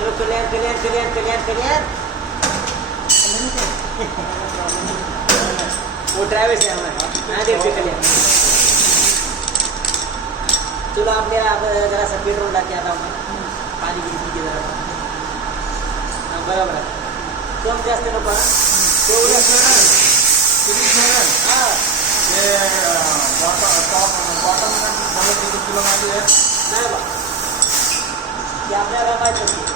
चलो कल्याण कल्याण कल्याण कल्याण कल्याण वो ड्राइवर से हमारा हाँ देखते कल्याण चलो आपल्या जरा सा पेट्रोल टाके आता पाणी गिरी की जरा हाँ बराबर आहे कम जास्त नको ना तेवढं हाँ ये बॉटम तुला माहिती आहे नाही बा ते आपल्याला माहित असते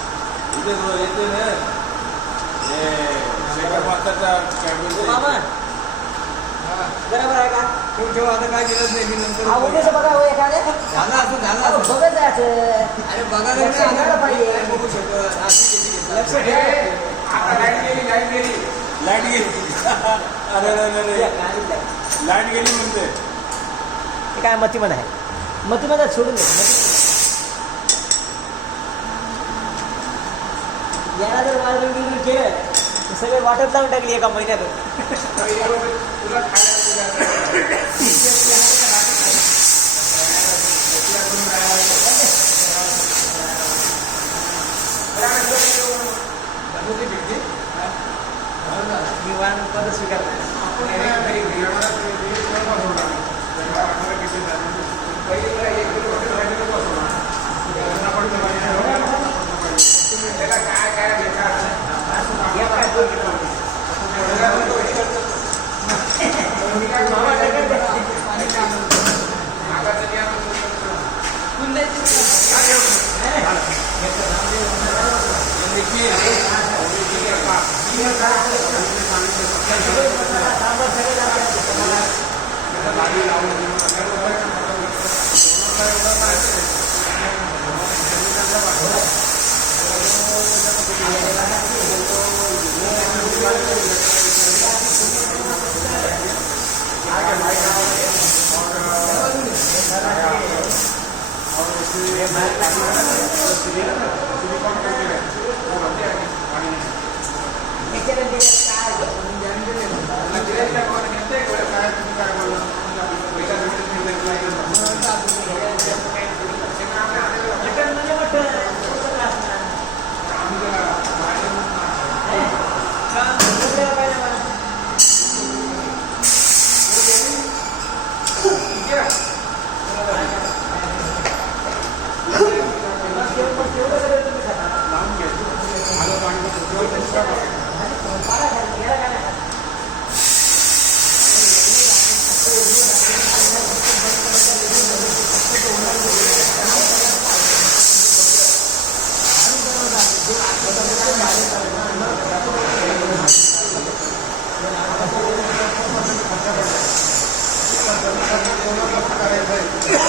इथे येते ना हे शेखर मास्टरचा कॅबिन मामा बरोबर आहे का ठेव आता काय केलंच नाही मी नंतर हा उद्याचं बघा हो एखाद्या झालं असं झालं अहो, असं बघत जायचं अरे बघायला लक्षात घ्यायला पाहिजे. नाही बघू शकत हा, ठीक आहे. लक्ष ठेवा. आता लाईट गेली अरे या, गाडीत जायचं. लाईट गेली म्हणते ते काय मतीमध्ये आहे मतीमध्ये सोडून दे याला जर वाढवून बिळून केलं तर सगळे वाटत लावून टाकली एका महिन्यात तुला मी वाण पद स्वीकारला करायचं